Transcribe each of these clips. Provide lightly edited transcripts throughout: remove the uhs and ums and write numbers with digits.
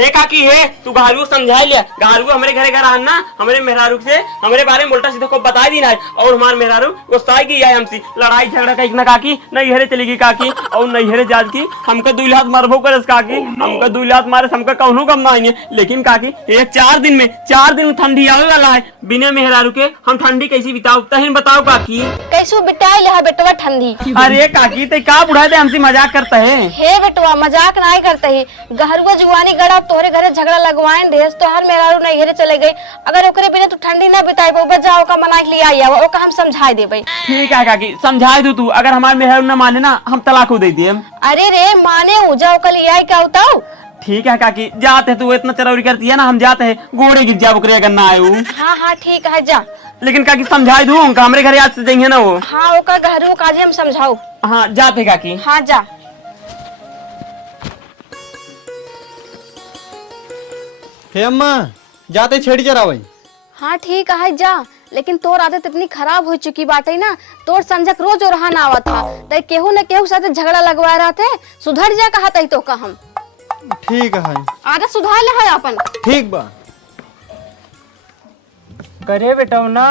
हे काकी हे तू घारू समझा लिया। घारू हमारे घरे घर आना हमारे मेहरारू से हमारे बारे में उल्टा सीधा को बता दी ना। और हमारे मेहरारू गुस्सा की है हमसे लड़ाई झगड़ा कहीं ना काकी नहीं हरे चलेगी काकी और नहीं हरे जात की हमका 2 लाख मारबो करस काकी हमका 2 लाख मारे हमका कहूँ कम ना आएंगे। लेकिन काकी ये 4 दिन में ठंडी आवे वाला है। बिना मेहरारू के हम ठंडी कैसी बिताओ तहिन बताओ काकी कैसो बिताए ले बेटवा ठंडी। अरे काकी ते का बुढ़ा दे हमसे मजाक करता है। हे बेटवा मजाक नहीं करते ही गहरुआ जुआनी गड़ा तोहरे घरे झगड़ा लगवाए देस तो हर मेहरारू नहीं घरे चले गई। अगर ओकरे बिना तू ठंडी ना बिताई जाओ का मना के लिए आई आओ ओका हम समझाई देबे। ठीक है काकी समझाई दू तू अगर हमारे मेहरारू ना माने ना हम तलाक दे दिए। अरे रे माने हो जाओ कल आई क्या बताओ। ठीक है काकी जाते तू इतना चरौरी करती है ना हम जाते हैं गोड़े गिर जा बकरे अगर ना आये। हाँ हाँ ठीक है जा। लेकिन काकी समझाई दू हमारे घर आज से जाएंगे ना वो। हाँ ओका गहरू काजे हम समझाओ। हाँ जाते काकी। हाँ जा। हे अम्मा जाते छेड़ी चरावई। हाँ ठीक है जा लेकिन तोर आदत इतनी खराब हो चुकी बाटे ना तोर संजक रोज और ना आवा था तो केहू न केहू साथे झगड़ा लगवा रहा थे सुधर जा कहा तई तो का हम। ठीक है आदत सुधार ले है अपन। ठीक बा। करे बेटा ना।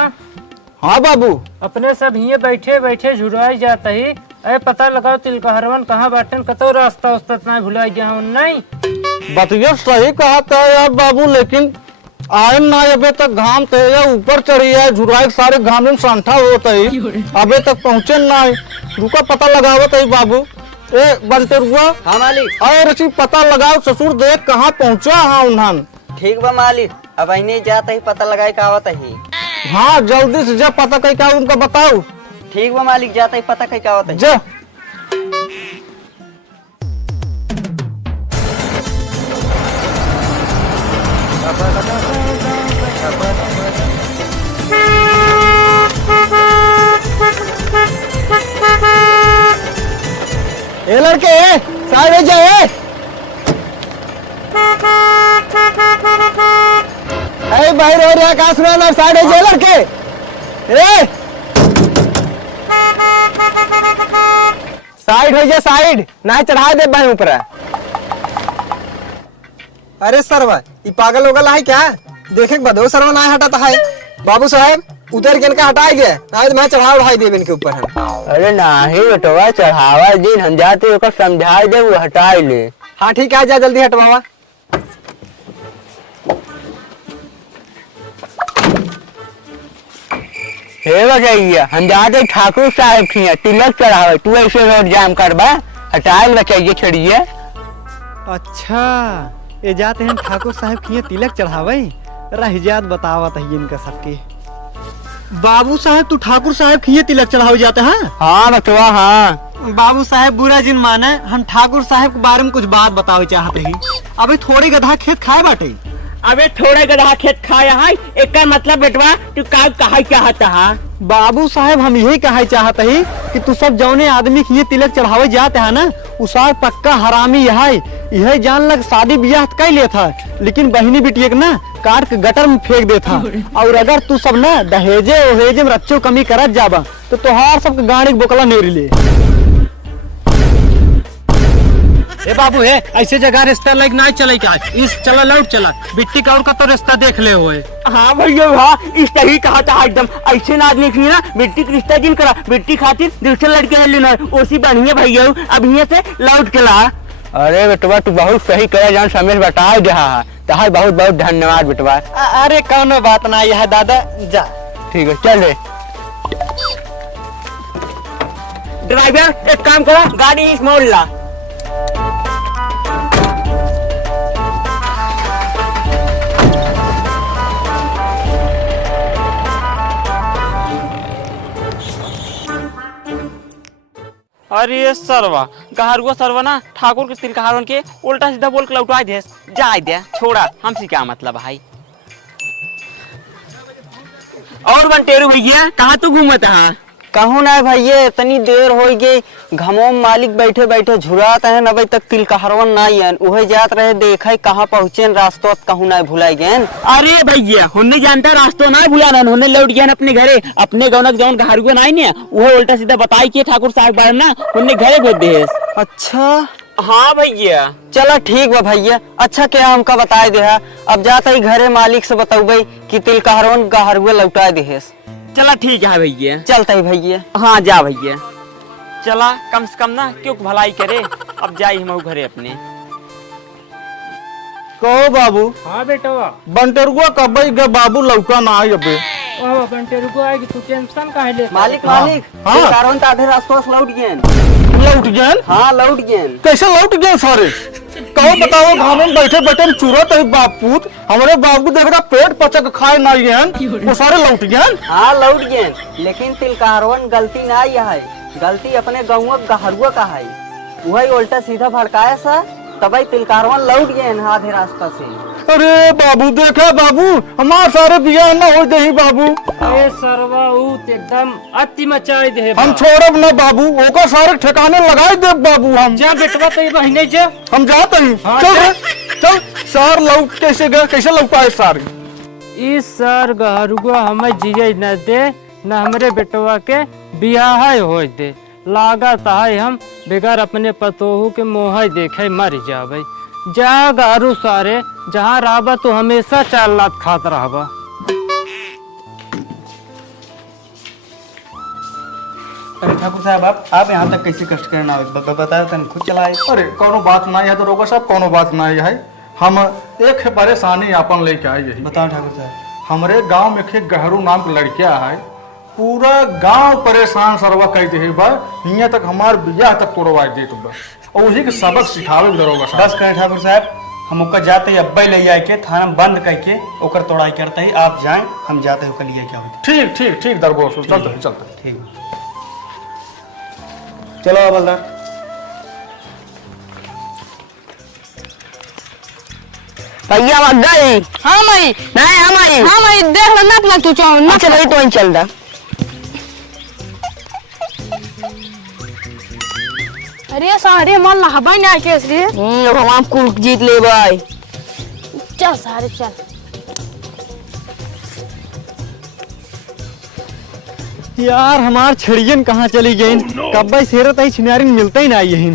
हाँ बाबू अपने सब हिये बैठे बैठे झुराई जाता ही अरे पता लगाओ तिलकहरवन कहाँ बाटन कतो रास्ता उस्ता नहीं भुलाई गया हूँ नहीं। बतिया सही कहा था यार बाबू लेकिन आए ना अबे तक घाम तेजा ऊपर चढ़ी है झुराई सारे घाम में संठा होता है अबे तक पहुँचे ना रुका पता लगावत है बाबू। ए बनते रुआ। हाँ मालिक। अरे रची पता लगाओ ससुर देख कहाँ पहुँचा। हाँ उन्हन ठीक बा मालिक अब नहीं जाता ही पता लगाए का आवत ही। हाँ जल्दी से जा पता कहीं क्या उनका बताओ। ठीक बा मालिक जाता ही पता कहीं का आवत है जा। ए लड़के साइड जाए। अरे बाहर हो रहा का सुना ना साइड जाए लड़के। ए साइड हो जा साइड ना चढ़ा दे भाई ऊपर। अरे सरवा ये पागल होगल है क्या देखे बदो सरवा ना हटाता है। बाबू साहब उधर के इनका हटाई गया नहीं तो मैं चढ़ा उठाई देव इनके ऊपर हम। अरे नहीं बेटवा चढ़ावा दिन हम जाते ओकर समझा दे वो हटाई ले। हाँ ठीक है जा जल्दी हटवावा। हे बजाइए हम जाते ठाकुर साहब की तिलक चढ़ावे तू ऐसे रोड जाम करबा हटाए बचाइए छड़िए। अच्छा ये जाते हैं ठाकुर साहब की तिलक चढ़ावे रहिजात बतावत है इनका सबके। बाबू साहब तू ठाकुर साहब की तिलक चढ़ावे जाते हैं। हाँ बटवा हाँ। बाबू साहब बुरा जिन माने हम ठाकुर साहब के बारे में कुछ बात बतावे चाहते ही। अबे थोड़ी गधा खेत खाए बाटे। अबे थोड़े गधा खेत खाया है एक का मतलब बेटवा तू का कहा चाहता है। बाबू साहब हम यही कहा चाहते ही कि तू सब जौने आदमी की तिलक चढ़ावे जाते है ना उसार पक्का हरामी यह जान लग शादी ब्याह कर ले था लेकिन बहनी बिटिया ना कार के गटर में फेंक देता। और अगर तू सब ना दहेजे ओहेजे में रच्चो कमी करत जाबा तो तोहार सबके गाड़ी बोकला नहीं ले। ए बाबू है ऐसे जगह रिश्ता लाइक नहीं चले क्या इस चला लौट चला बिट्टी का और का तो रिश्ता देख ले हुए। हाँ भैया हाँ इस सही कहा था एकदम ऐसे ना आदमी की ना बेटी की रिश्ता जिन करा बेटी खातिर दूसरे लड़के लेना उसी बढ़िया भैया अब यहाँ से लौट के ला। अरे बेटवा तू बहुत सही करे जान समेत बता दे तहार बहुत बहुत धन्यवाद बेटवा। अरे कौनो बात ना यह दादा जा। ठीक है चल रे। ड्राइवर एक काम करो गाड़ी इस मोड़ ला। अरे सरवा गहरुआ सरवा ना ठाकुर के तिलकहरवन के उल्टा सीधा बोल के लौटा दे जाए दे छोड़ा हमसे क्या मतलब भाई। और बंटेरू भैया कहाँ तू घूमत है। कहूँ ना भैया इतनी देर हो गई घमो मालिक बैठे बैठे झुरात है अभी तक तिलकहरवन नहीं है उहे जात रहे देखे कहाँ पहुँचे रास्तों कहूँ ना भुलाई गए। अरे भैया हमने जानता रास्तों ना भुला ना हमने लौट गया अपने घरे अपने गौनक जौन गहरुआ नहीं ने वो उल्टा सीधा बताई कि ठाकुर साहब बार ना हमने घरे भेज दे। अच्छा हाँ भैया। चलो ठीक बा भैया, अच्छा क्या हमका बताए दे। अब जाता ही घरे मालिक से बताऊबे कि तिल कहरवन गहरुआ लौटा दे। चला ठीक है भैया। चलता ही भैया। हाँ जा भैया। चला कम से कम ना क्यों भलाई करे। अब जाई हम घरे अपने। कहो बाबू, हाँ बेटवा। बंटरुआ कब गए बाबू लौका ना आई अबे। ओह बंटे रुको आएगी, तू टेंशन काहे ले। मालिक हाँ। मालिक हाँ। तिल कहरवन तो आधे रास्ते से लौट गए। लौट गए? हाँ लौट गए। कैसे लौट गए सारे? कहो बताओ, गाँव में बैठे बैठे चूरत है बापूत, हमारे बाबू देख रहा पेट पचक खाए ना गए, वो सारे लौट गए। हाँ लौट गए, लेकिन तिल कहरवन गलती ना है, गलती अपने गाँव गहरुआ का है। वही उल्टा सीधा भड़काया सा, तभी तिल कहरवन लौट गए आधे रास्ता से। अरे बाबू देखा बाबू, हमारे सारे बिया ना हो दे बाबू। ए सरवा ऊत एकदम अति मचाई दे। हम छोड़ब ना बाबू, ओका सारे ठिकाने लगाए दे बाबू। हम जा बेटवा तेरी बहने जा। हम जाते ही। हाँ, चल जा। रे, चल। सार लौट कैसे गए, कैसे लौटा है सारे? इस सर गहरुआ हमें जिये न दे, न हमरे बेटवा के बियाह हो दे। लागत है हम बेगर अपने पतोहू के मोह देखे मर जावे। जा गारू सारे, जहाँ रहबा तो हमेशा चार लात खात रहबा। अरे ठाकुर साहब, आप यहाँ तक कैसे कष्ट करना बताओ तन, खुद चलाए। अरे कोनो बात नहीं है तो रोगा साहब, कोनो बात नहीं है। हम एक परेशानी अपन लेके आए यही। बताओ ठाकुर साहब। हमारे गांव में एक गहरू नाम के लड़किया है, पूरा गांव परेशान सरवा कहते है बा, हियां तक हमार बियाह तक तोड़वा देत बा, और उसी के सबक सिखावे दरोगा साहब। बस करें ठाकुर साहब, हम ओकर जाते ही अब्बे ले जाए के थाना बंद करके ओकर तोड़ाई करते ही आप जाएं, हम जाते ही ओकर लिए क्या होता। ठीक ठीक ठीक दरबार साहब, चलते चलते। ठीक, चलो हवलदार। भैया मत गई। हाँ मई, नहीं हम आई। हाँ मई, देख लो ना तू चाहो ना। अच्छा भाई तो ही चल रहा। अरे सारे मन नहबा ना कैसे। हम कुल जीत ले भाई। चल सारे चल। यार हमार छड़ियन कहाँ चली गई? कब भाई सेरत आई छिनारिन मिलता ही ना यही।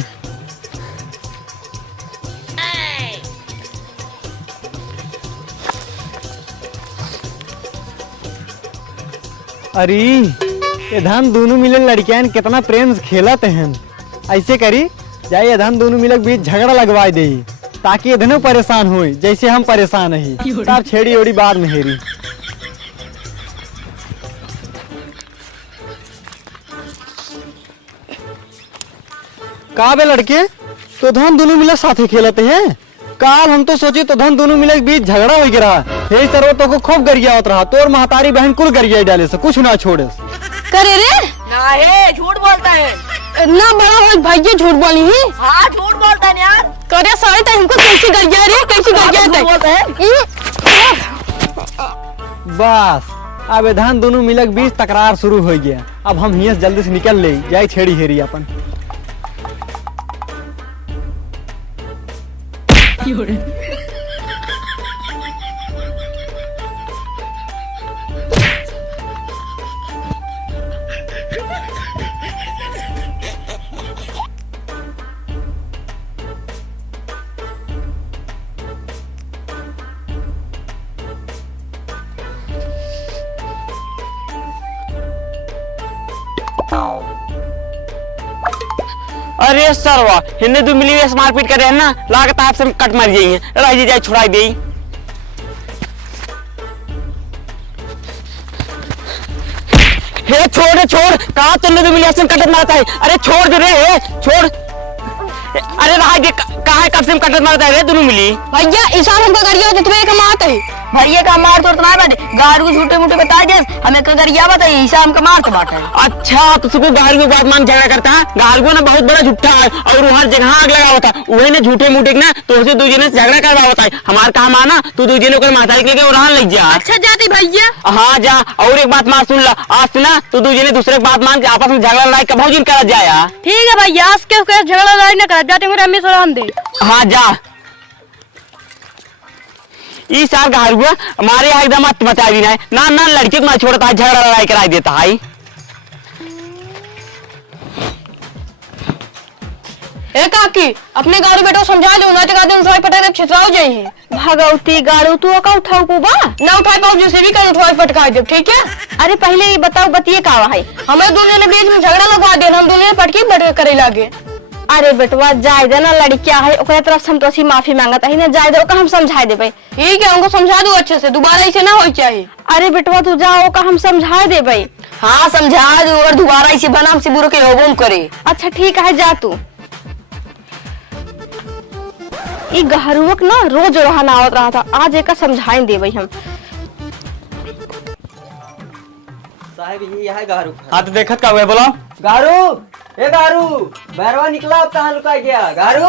अरे ये धान दोनों मिलन लड़कियान कितना प्रेम से खेलते हैं। ऐसे करी जाए ये धान दोनों मिलक बीच झगड़ा लगवा दे, ताकि ये दोनों परेशान हो जैसे हम परेशान है। तब छेड़ी ओड़ी बाद में हेरी। का बे लड़के, तो धान दोनों मिलक साथे खेलते हैं। काल हम तो सोचे तो धन दोनों मिले बीच झगड़ा हो गया। हे तरह तो को खूब गरिया होत रहा, तोर महतारी बहन कुल गरिया डाले से कुछ ना छोड़े। करे रे ना है, झूठ बोलता है ना, बड़ा हो भैया झूठ बोली ही। हाँ झूठ बोलता है यार। करे सारे तो हमको कैसी गरिया रे, कैसी गरिया बोलता है। बस अब धान दोनों मिलक बीच तकरार शुरू हो गया। अब हम हियां जल्दी से निकल ले जाए छेड़ी हेरी अपन। अरे सरवा हिन्ने दो मिली हुई मारपीट करे है ना, लागत आपसे कट मार जाइए। राजी जाए छुड़ाई दे। हे छोड़ छोड़, कहा तुमने दो मिली कटत मारता है। अरे छोड़ दे रे, छोड़। अरे रहा कहा कब से कटत मारता है रे दोनों मिली। भैया ईशान हमको गरिया होते तुम्हें कमाते है। भैया का मार तो ना बैठे, गारू झूठे मूठे बता दे हमें कगरिया बताइए, ईशान का मार तो बाटा है। अच्छा तो सुबह गाल की बात मान झगड़ा करता है। गाल को ना बहुत बड़ा झूठा है और हर जगह आग लगा होता। वही ने झूठे मूठे ना तो उसे दूजे ने झगड़ा करवा होता है। हमारा काम आना तू दूजे ने माता के लेके उड़ान लग जा। अच्छा जाती भैया। हाँ जा, और एक बात मान सुन ला, आज से ना तू दूजे ने दूसरे की बात मान के आपस में झगड़ा लड़ाई कब दिन करा जाया। ठीक है भैया, आज के झगड़ा लड़ाई न कर जाते मेरे अम्मी सलाम दे। हाँ जा। इस साल का हुआ हमारे यहाँ एकदम मत बचा भी ना, ना ना लड़के को ना छोड़ता है, झगड़ा लड़ाई कराई देता है। ए काकी अपने गाड़ी बेटा को समझा दो ना तो उठाई पटक छितराओ जाई है। भगवती गारू तू का उठाऊ को बा ना उठाई पाओ जैसे भी कर उठाई पटका दे ठीक है। अरे पहले ये बताओ बतिए का है। हमें दोनों ने बीच में झगड़ा लगवा दे हम दोनों पटकी बट करे लागे। अरे बेटवा जाय दे ना लड़किया है ओकरा तरफ से हम तो माफी मांगत है ना जाय दे ओका हम समझा देबे। ठीक है हमको समझा दो अच्छे से दोबारा ऐसे ना हो चाहिए। अरे बेटवा तू जाओ का हम समझा देबे। हाँ समझा दो और दोबारा इसे बनाम से बुरो के होबम करे। अच्छा ठीक है जा तू। ई गहरुवक ना रोज रोहाना आवत रहा था आज एक समझाई देबे हम। साहब ये है गारू। हाँ तो देखत का हुआ बोला। गारू ए गारू बैरवा निकला अब कहाँ लुका गया गारू।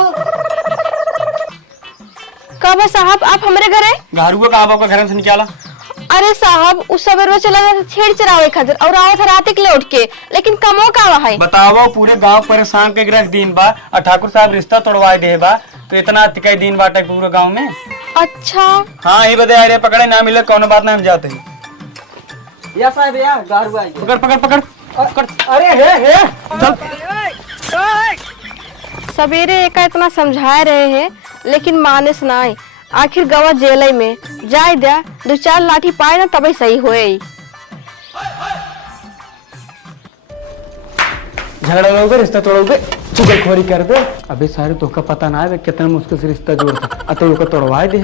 कब है साहब आप हमारे घरे? घारू का आपका घर से निकाला। अरे साहब उस सवेरे चला गया छेड़ चरावे खातिर और आया था रात के लौट के लेकिन कमो का है। बताओ पूरे गांव परेशान के ग्रह दिन बा और ठाकुर साहब रिश्ता तोड़वाए दे बा तो इतना तिकाई दिन बाटे पूरे गांव में। अच्छा हाँ ये बताया अरे पकड़े ना मिले कौन बात ना हम जाते हैं। या साहब या गारू आई पकड़ पकड़ पकड़ पकड़। अरे हे चल सवेरे एक इतना समझा रहे हैं लेकिन माने सुनाए आखिर गवा जेल में जाय दिया 2-4 लाठी पाए ना तभी सही होए। झगड़ा लोगे रिश्ता तोड़ोगे चुगलखोरी कर दे। अभी सारे तो का पता ना है कितना मुश्किल से रिश्ता जोड़ता अतो को तोड़वाए दे।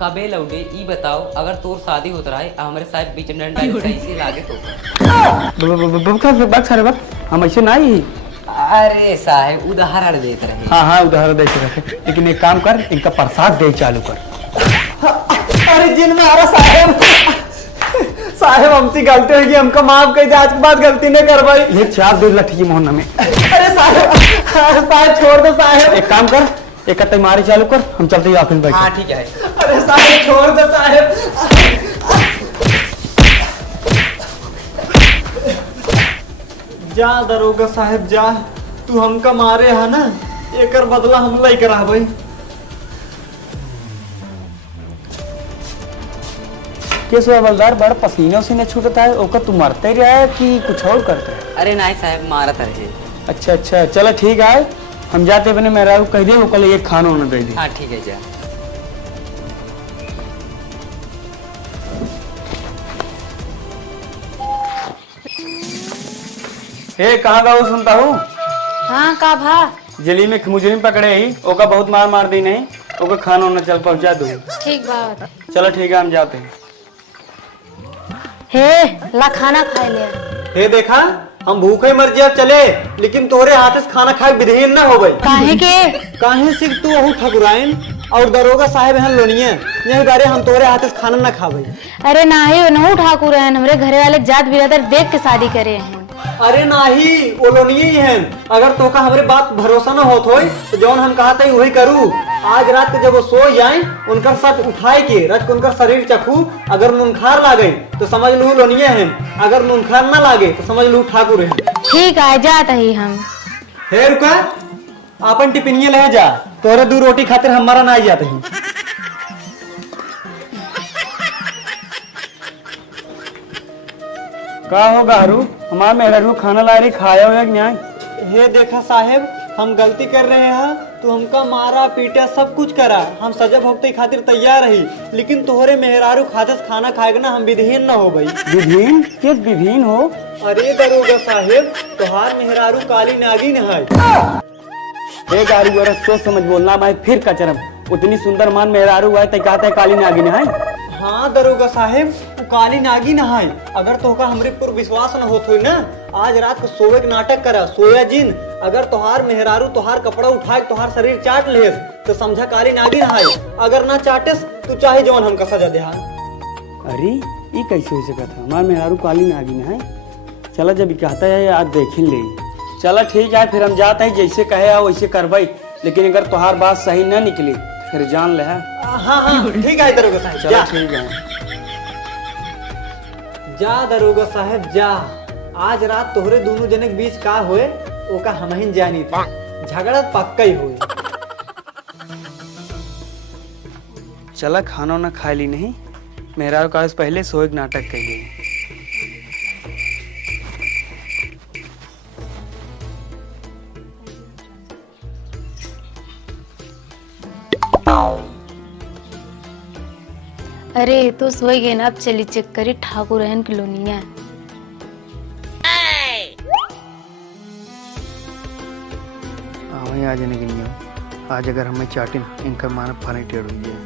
कबे लौटे ई बताओ अगर तोर शादी होत रहा है हमारे साथ बीच डंडा सही से लागे तो बात सारे बात हम ऐसे ना ही। अरे साहब उदाहरण देते रहे। हाँ हाँ उदाहरण देते रहे लेकिन एक काम कर इनका प्रसाद दे चालू कर। अरे जिन में आ रहा साहेब साहेब हमसे गलती होगी हमको माफ कर दे आज के बाद गलती नहीं कर भाई। ये 4 दूर लठी मोहन में। अरे साहेब छोड़ दो साहेब। एक काम कर एक मारी चालू कर हम चलते ही ऑफिस बैठ। हाँ ठीक है। अरे साहेब छोड़ दो साहेब। जा दरोगा साहेब जा तू हमका मारे है ना एकर बदला हम लाई करा भाई। किस हवलदार बड़ा पसीने उसीने छूटता है ओका तू मरते ही रहा है कि कुछ और करता है? अरे नहीं साहब मारत रहे। अच्छा अच्छा चलो ठीक है हम जाते अपने मेरा कह दिए वो कल ये खाना होना दे दी। हाँ ठीक है जा। हे कहाँ का वो सुनता हूँ। हाँ का भा जली में मुजरिम पकड़े ही ओका बहुत मार दी नहीं ओका खाना होना चल पहुँचा दो। ठीक बात। चलो ठीक है हम जाते हैं। हे ला खाना खा ले। हे देखा हम भूखे मर जाए चले लेकिन तोहरे हाथ से खाना खाए विधेयन ना हो गई। काहे के? काहे से तू अहू ठकुराइन और दरोगा साहब यहाँ लोनिए यही बारे हम तोहरे हाथ से खाना ना खावे। अरे नाही नहु ठाकुर हैं हमरे घरे वाले जात बिरादर देख के शादी करे हैं। अरे नाही वो लोनिए ही हैं अगर तोका हमरे बात भरोसा ना होत होई तो जौन हम कहा था वही करू। आज रात के जब वो सो जाए उनका सच उठाए के रख उनका शरीर चखू अगर नुनखार लागे तो समझ लू लोनिए हैं अगर नुनखार ना लागे तो समझ लू ठाकुर हैं। ठीक है जाता ही हम। हे रुका अपन टिफिनिया ले जा तोरे 2 रोटी खातिर हमारा ना जाते हैं। का होगा हरू हमारे मेहरारू खाना ला रही खाया हुआ न्याय। हे देखा साहेब हम गलती कर रहे हैं तो हमका मारा पीटा सब कुछ करा हम सजा भुगते खातिर तैयार रही लेकिन तोहरे मेहरारू खादस खाना खाएगा ना हम विधीन ना हो भाई। विधीन किस विधीन हो? अरे दरोगा साहेब तोहार मेहरारू काली नागिन है। एक गाड़ी वाला सोच समझ बोलना भाई फिर कचरम उतनी सुंदर मान मेहरारू है तो कहते काली नागिन है। हाँ दरोगा साहेब वो काली नागिन है अगर तोहका हमरे पर विश्वास न होत होई ना आज रात को सोवे के नाटक करा सोया जिन अगर तोहार मेहरारू तोहार कपड़ा उठाए तोहार शरीर चाट लेस तो समझा काली नागिन है अगर ना चाटेस तू चाहे जौन हमका सजा दे। अरे ये कैसे हो सकता था हमारे मेहरारू काली नागिन है। चला जब कहता है आज देख ले। चला ठीक है फिर हम जाते हैं जैसे कहे वैसे करवाई लेकिन अगर तोहार बात सही न निकली फिर जान ले। हाँ ठीक है दरोगा साहब चलो ठीक है जा दरोगा साहब जा आज रात तोहरे दोनों जने के बीच का होए ओका हम ही जानी था झगड़ा पक्का ही हुए। चला खाना ना खा ली नहीं मेहरारू का पहले सोएग नाटक कर गई। अरे तो सोई गए ना, अब चली चेक करी ठाकुर रहन की लोनिया। वहीं आ जाने की नहीं हो। आज अगर हमें चाटिन इनका मानव पानी टेढ़ हुई है।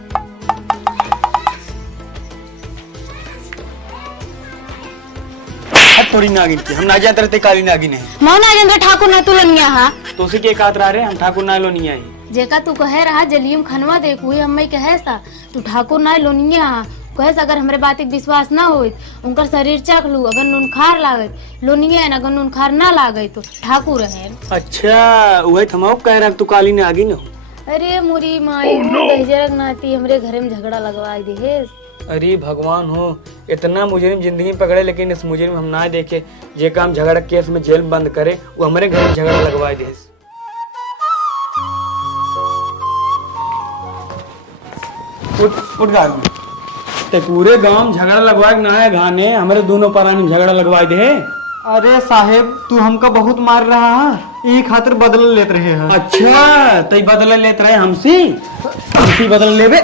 थोड़ी नागिन की हम ना जाते रहते काली नागिन है मान आ जाएंगे ठाकुर ना तू लोनिया। हाँ तो उसी के कात रहा रहे हम ठाकुर ना लो नहीं आई। जेका तू कहे रहा जलियम खनवा देखू हमें कहे सा तू ठाकुर ना लोनिया। कहे अगर हमरे बात के विश्वास ना हो उनकर शरीर चख लू, अगर नून खार लागत लोनिया है, अगर नून खार ना लागे तो ठाकुर है। अच्छा वही थमाओ कह रहा तू काली नागिन हो। अरे मुरी माई दहजरक नाती हमरे घर में झगड़ा लगवा दे। अरे भगवान हो, इतना मुजरिम जिंदगी में पकड़े लेकिन इस मुजरिम हम ना देखे जे काम झगड़ा केस में जेल बंद करे वो हमारे घर में झगड़ा लगवा दे। उठ गाड़ी ते पूरे गांव में झगड़ा लगवाए ना है घाने हमारे दोनों परानी में झगड़ा लगवाए दे। अरे साहेब तू हमका बहुत मार रहा है, यही खातिर बदला लेते रहे हैं। अच्छा तई बदला लेते रहे हमसे बदला लेबे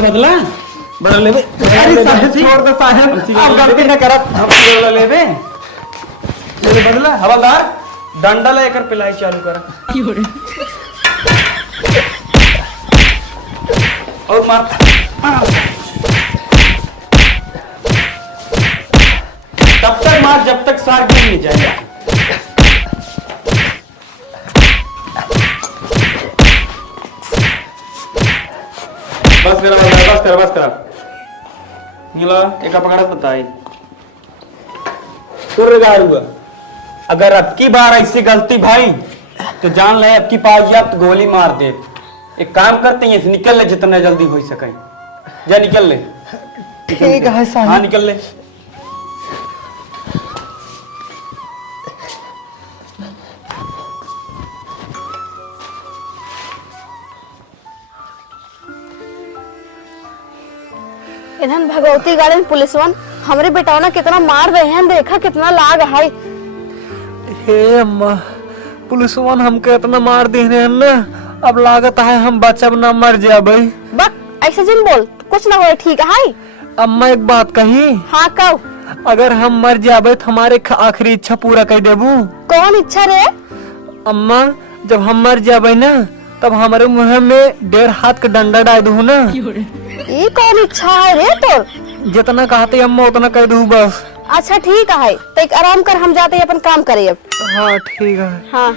बदला लेबे। अरे साहेब छोड़ दो साहेब, आप गलती न करत। हमसे बदला लेबे बदला। हवलदार डंडा लेकर पिलाई चालू कर और मार। तब तक मार जब तक सार गिर नहीं जाएगा। बस कर नीला एक पकड़ा बताई हुआ। अगर अब की बार ऐसी गलती भाई तो जान ले अब की पाजियात गोली मार दे। एक काम करते हैं निकल ले जितना जल्दी हो सके। जा निकल ले। ठीक है साहब। हाँ निकल ले। इधर भगवती गार्डन पुलिसवन हमरे बेटाओ ना कितना मार रहे हैं, देखा कितना लाग है। हे अम्मा पुलिस वान हमके इतना मार दे रहे हैं ना, अब लागत है हम बचब ना मर जाबे। बक ऐसे जिन बोल कुछ ना हो, ठीक है। अम्मा एक बात कही। हाँ कहो। अगर हम मर जाबे तो हमारे आखिरी इच्छा पूरा कर देबू। कौन इच्छा रे? अम्मा जब हम मर जाबे ना तब हमारे मुंह में 1.5 हाथ का डंडा डाल दू ना। ये कौन इच्छा है रे तो? जितना कहते अम्मा उतना कर दू बस। अच्छा ठीक है, तो एक आराम कर, हम जाते हैं अपन काम करे अब। हाँ ठीक है। हाँ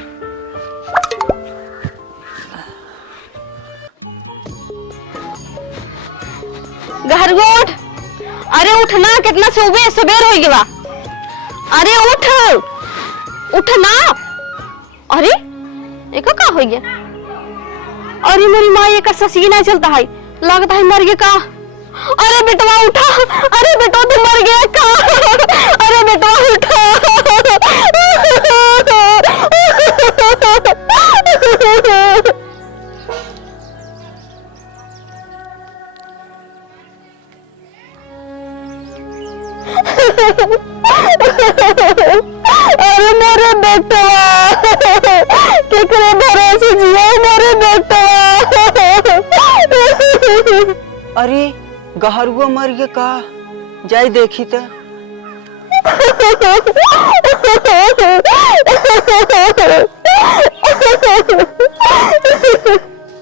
घर उठ। अरे उठ ना, कितना सुबह सवेर हो गया। अरे उठ ना। अरे एक का हो गया? अरे मेरी माँ एक ससी नहीं चलता है, लगता है मर गया का। अरे बेटवा उठा। अरे बेटवा तू मर गया का। अरे बेटवा उठा। अरे मेरे बेटवा केकरे भरोसे जिया मेरे बेटवा। अरे गहरुआ मर गया का, जाई देखी तो।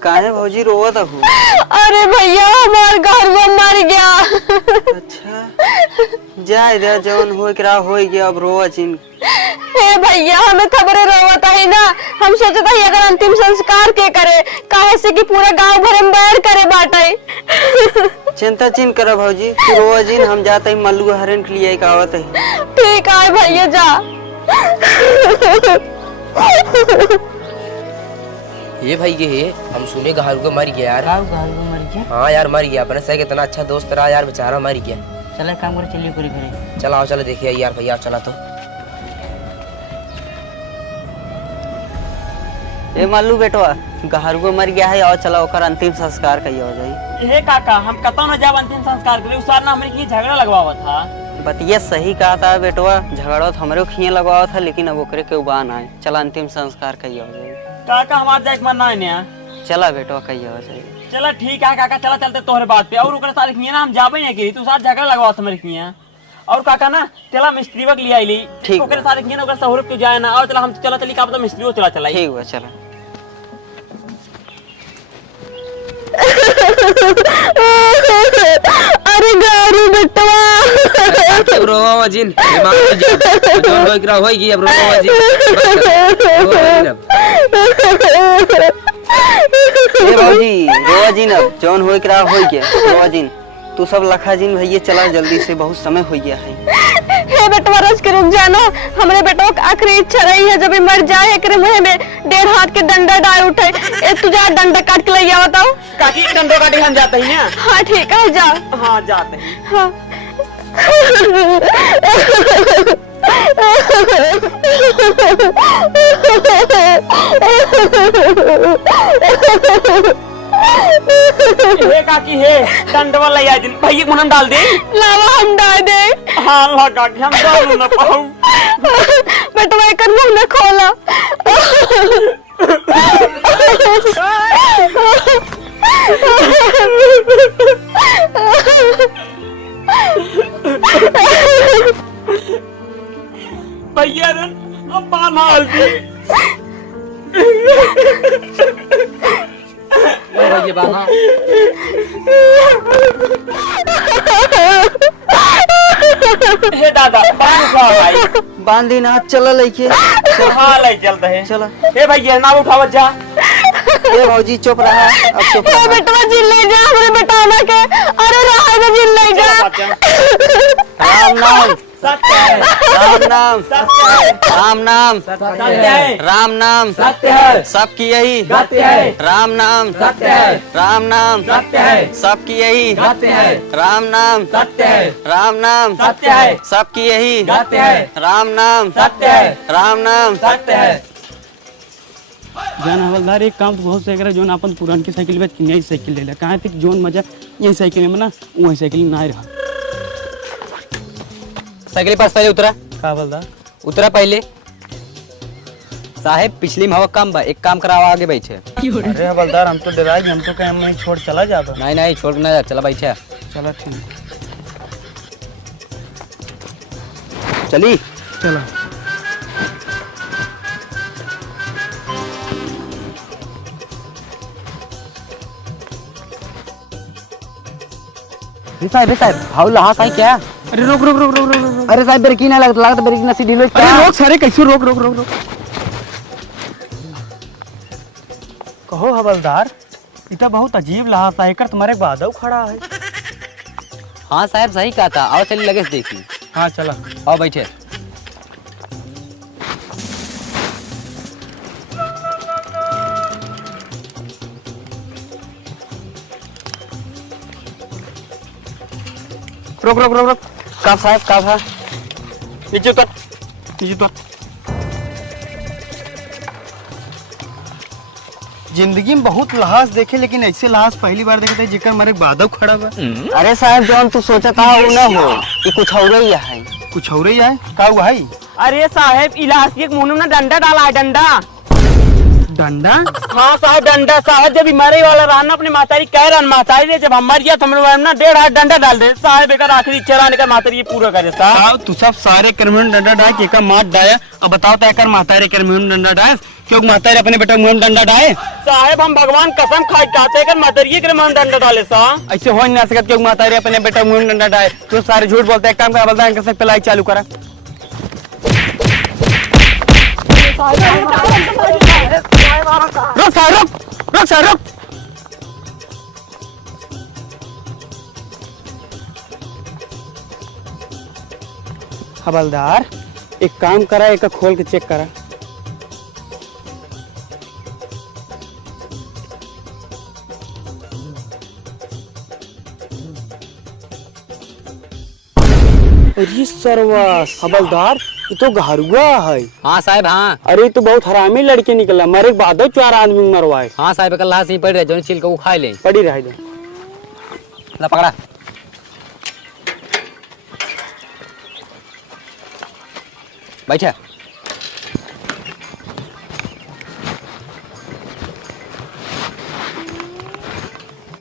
काहे भौजी रोवत हूँ? अरे भैया हमार गहरुआ मर गया। अच्छा जाए दे, जवन हो गया अब रोवा चिन। हे भैया हमें खबरें रोवत है ना, हम सोचता है अगर अंतिम संस्कार के करे, काहे से कि पूरा गांव भर में बैर करे बाटे। चिंता चिन कर भौजी, तू रोवा जिन, हम जाते हैं मल्लू हरन के लिए आवत है। ठीक है भैया जा। ये भाई ये है, हम सुने गहारू मर गया यार। गहरुआ मर गया? हाँ यार मर गया, अपने सही कितना अच्छा दोस्त रहा यार, बेचारा मर गया। चले काम करे, चलिए पूरी घरे। चला आओ, चलो देखिए यार भैया, चला तो। ए मल्लू बेटवा गहरुआ मर गया है, और चला ओकर अंतिम संस्कार कहिए हो जाई। हे काका हम कतौ न जाब अंतिम संस्कार करे, उस साल ना हमरे की झगड़ा लगवावा था। बतिया सही कहा था बेटवा, झगड़ा तो हमरे खिए लगवावा था, लेकिन अब ओकरे के उबान आए। चला अंतिम संस्कार कहिए हो जाई। काका हमार जाए मन ना है। चला बेटवा कहिए हो जाई। चला ठीक है काका, चला चलते तोहरे बात पे। और ओकरे साथ रखिए ना, हम जाबे नहीं की तू साथ झगड़ा लगवा समझ रखिए। और काका ना चला मिस्त्री वक लिया ली ठीक ओकरे साथ रखिए ना, ओकरे सहूरत के जाए ना। और चला हम चला चली का मिस्त्री चला चला। ठीक हुआ चला। अरे गारू बेटवा अब रोवा वजिन दिमाग में जा जो होई करा होई अब रोवा वजिन ए भौजी रोवा जी न जौन होई करा होई के रोवा जी तू सब लखा जी भैया चला जल्दी से, बहुत समय हो गया है। हे बेटवा रोज के रुक जाना, हमरे बेटवा की आखिरी इच्छा रही है जब मर जाए एकरे मुंह में 1.5 हाथ के डंडा डाल उठे। ए तुझा डंडा काट के ले आ बताओ। काकी डंडो काटी हम जाते हैं ना। हाँ ठीक है जा। हाँ जाते हैं। हाँ। हे काकी हे डंडवा ले आ जिन भैया मुनम डाल दे। लावा हम डाल दे। हाँ ला काकी हम डाल ना पाऊ। बेटवा एकर मुंह न खोला। भैया रन अब बाल हाल दी। ये बाबा हे दादा बाल उठा भाई। बांधी ना चला लेके। हाँ ले चलते हैं। चला। हे भैया ना उठावत जा। ए भौजी चुप रहा, अब चुप रहा। बेटवा जिन ले जा हमरे बेटाना के। अरे रहा ना जिन ले जा। राम नाम सत्य है। राम नाम सत्य है। राम नाम सत्य है। राम नाम सत्य है। सबकी यही सत्य है। राम नाम सत्य है। राम नाम सत्य है। सबकी यही सत्य है। राम नाम सत्य है। राम नाम सत्य है। सबकी यही सत्य है। राम नाम सत्य है। राम नाम सत्य है। जान हवलदार एक काम तो बहुत सही करे, जोन अपन पुरान की साइकिल बेच के नई साइकिल ले ले। कहाँ तक जोन मजा यही साइकिल में ना वही साइकिल ना रहा। साइकिल के पास पहले उतरा। का हवलदार? उतरा पहले। साहेब पिछली में हवा काम बा, एक काम करावा आगे बैठे। अरे हवलदार हम तो डराई, हम तो कहीं मैं छोड़ चला जाता। नहीं नहीं छोड़ ना जा, चला बैठे। चला ठीक चली चला। साहब हाउ लहा साई क्या? अरे रोक रोक रोक रोक रोक रोक। अरे साहब ब्रेक ही ना लगता ब्रेक ना सीधी लो। अरे रोक सारे कैसे रोक रोक रोक रोक। कहो हवलदार इतना बहुत अजीब लहा साइकिल तुम्हारे बादव खड़ा है। हाँ साहब सही कहा था। आओ चलिए लगे देखी। हाँ चला। आओ बैठे। रोक रोक रोक रोक। कब साहब कब है? नीचे उतर, नीचे उतर। जिंदगी में बहुत लहास देखे, लेकिन ऐसे लहास पहली बार देखे थे जिकर मारे बादव खड़ा हुआ। अरे साहब जौन तू सोचा था वो ना हो, ये कुछ और ही है। कुछ हो रही है का हुआ है? अरे साहेब इलाज के मुंह में ना डंडा डाला है। डंडा डंडा? हाँ साहब डंडा। साहब जब बीमारी वाला रहा ना अपनी मातारी कह रहा मातारी ने जब हम मर गया तो हमने ना 1.5 हाथ डंडा डाल दे। साहब एक आखिरी इच्छा रहने का मातारी ये पूरा करे। साहब तू सब सारे कर्मियों डंडा डाय के का मार डाया। अब बताओ तो एक मातारे कर्मियों डंडा डाय क्यों? मातारे अपने बेटे मुंह में डंडा डाए। साहब हम भगवान कसम खाई खाते कर मातारी के मुंह में डंडा डाले। साहब ऐसे हो नहीं सकता क्यों? मातारे अपने बेटे मुंह में डंडा डाए। तू सारे झूठ बोलते। एक काम कर बलदान कर सकते लाइट चालू करा। रुक साहब रुक रुक साहब रुक। हवलदार एक काम करा, एक खोल के चेक करा। अरे सर्वास हवलदार ये तो घरुआ है। हाँ साहब हाँ। अरे तो बहुत हरामी लड़के निकला। मारे बाद 4 आदमी मरवाए। हाँ साहब कल लहा से पड़ रहे जो चिल को खा ले पड़ी रह दे। ला पकड़ा। बैठे।